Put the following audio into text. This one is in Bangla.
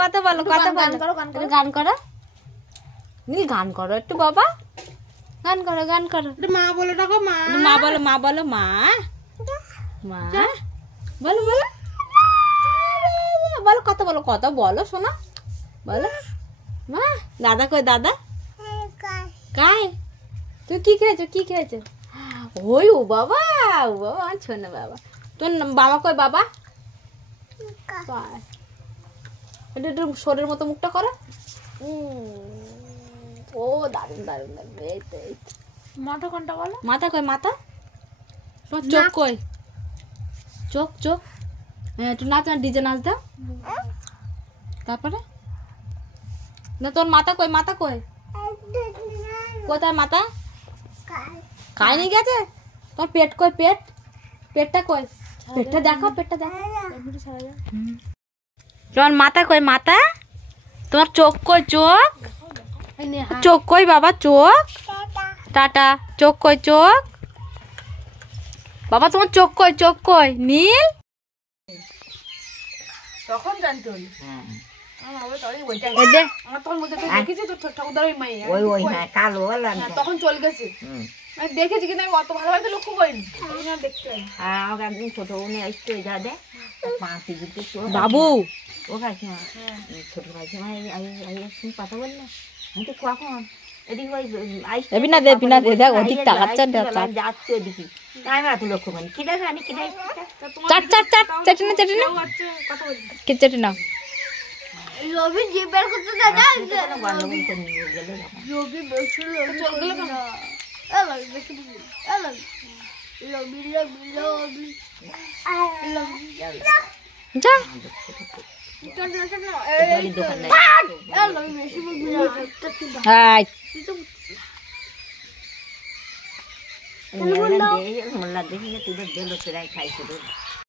কথা বলো কথা বলো, গান করো নীল, গান করো একটু বাবা, গান করো গান করো। মা বলো, ডাকো মা, মা বলো, মা বলো, মা মা বলো বলো বলো, কথা বলো, কথা বলো শোনা, বলো মা। দাদা কই, দাদা কাই? তুই কি খেয়েছো, কি খেয়েছো? ওই ও বাবা, ও বাবা ছোট না বাবা। তোর বাবা কই, বাবা একটু একটু সরের মতো মুখটা করো। ও দারুন দারুন দারুন, এই তো এই তো। মাথা কোনটা বলো? মাথা কই, মাথা? তোমার চোখ কই, চোখ চোখ? হ্যাঁ একটু নাচ, না ডিজে নাচ দাও। তারপরে না তোর মাথা কই, মাথা কই, কোথায় মাথা? খাই নিয়ে গেছে। তোর পেট কই, পেট, পেটটা কই, পেটটা দেখো, পেটটা দেখো। তোমার মাথা কই, মাথা? তোমার চোখ কই, চোখ? চোখ কই বাবা, চোখ? টাটা। চোখ কই, চোখ? বাবা তোমার চোখ কই, চোখ কই? নীল তখন জানতো তখন চলে গেছে, দেখেছি কিন্তু আমি অত ভালোভাবে লক্ষ্য করিনি, দেখতে একদিন ছোট বোনে আসতো যা দে বাবু, ও কাকিমা ছোট কাকিমা তুমি কথা বললে আমি তো কখন এদিকে দেবি না দেবি না দে, দেখ ওদিক তাকাচ্ছে, যাচ্ছে ওদিকে, আমি এত লক্ষ্য করি কি দেখ আমি কি দেখ চাট চাট চাট, চেটে না চেটে না, কে চেটে না। রবি জিবের করতে দাদা গন্ডগোল করে নিয়ে গেলে রবি বেশি চল গেল কেন? এলা বেশি এলা রবি রবি রবি যা হাই মোল্লা দেখি তুই দিল তোরাই খাইছে